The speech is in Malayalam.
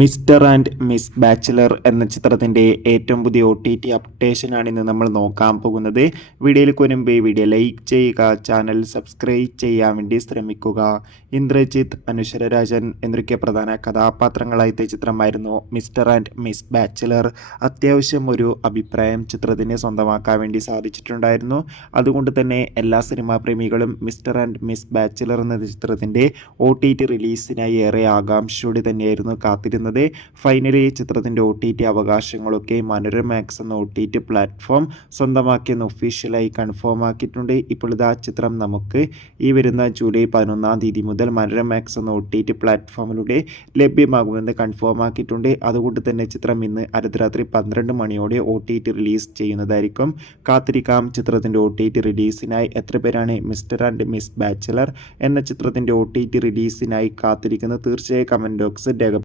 മിസ്റ്റർ ആൻഡ് മിസ് ബാച്ചിലർ എന്ന ചിത്രത്തിൻ്റെ ഏറ്റവും പുതിയ OTT അപ്ഡേഷനാണ് ഇന്ന് നമ്മൾ നോക്കാൻ പോകുന്നത്. വീഡിയോയിലേക്ക് വരുമ്പോൾ വീഡിയോ ലൈക്ക് ചെയ്യുക, ചാനൽ സബ്സ്ക്രൈബ് ചെയ്യാൻ വേണ്ടി ശ്രമിക്കുക. ഇന്ദ്രജിത്ത്, അനശ്വര രാജൻ എന്നൊക്കെ പ്രധാന കഥാപാത്രങ്ങളായ ചിത്രമായിരുന്നു മിസ്റ്റർ ആൻഡ് മിസ് ബാച്ചിലർ. അത്യാവശ്യം ഒരു അഭിപ്രായം ചിത്രത്തിന് സ്വന്തമാക്കാൻ വേണ്ടി സാധിച്ചിട്ടുണ്ടായിരുന്നു. അതുകൊണ്ട് തന്നെ എല്ലാ സിനിമാ പ്രേമികളും മിസ്റ്റർ ആൻഡ് മിസ് ബാച്ചിലർ എന്ന ചിത്രത്തിൻ്റെ OTT റിലീസിനായി ഏറെ ആകാംക്ഷയോടെ തന്നെയായിരുന്നു കാത്തിരുന്നത്. ഫൈനലി ചിത്രത്തിൻ്റെ OTT അവകാശങ്ങളൊക്കെ മനോരമാക്സ് എന്ന OTT പ്ലാറ്റ്ഫോം സ്വന്തമാക്കിയെന്ന് ഒഫീഷ്യലായി കൺഫേം ആക്കിയിട്ടുണ്ട്. ഇപ്പോൾ ഇതാ ചിത്രം നമുക്ക് ഈ വരുന്ന ജൂലൈ 11-ാം തീയതി മുതൽ മനോരമാക്സ് എന്ന OTT പ്ലാറ്റ്ഫോമിലൂടെ ലഭ്യമാകുമെന്ന് കൺഫേം ആക്കിയിട്ടുണ്ട്. അതുകൊണ്ട് തന്നെ ചിത്രം ഇന്ന് അർദ്ധരാത്രി 12 മണിയോടെ OTT റിലീസ് ചെയ്യുന്നതായിരിക്കും. കാത്തിരിക്കാം ചിത്രത്തിൻ്റെ OTT റിലീസിനായി. എത്ര പേരാണ് മിസ്റ്റർ ആൻഡ് മിസ് ബാച്ചിലർ എന്ന ചിത്രത്തിൻ്റെ OTT റിലീസിനായി കാത്തിരിക്കുന്നത്? തീർച്ചയായും കമൻറ്റ് ബോക്സിൽ രേഖപ്പെടുത്തുക.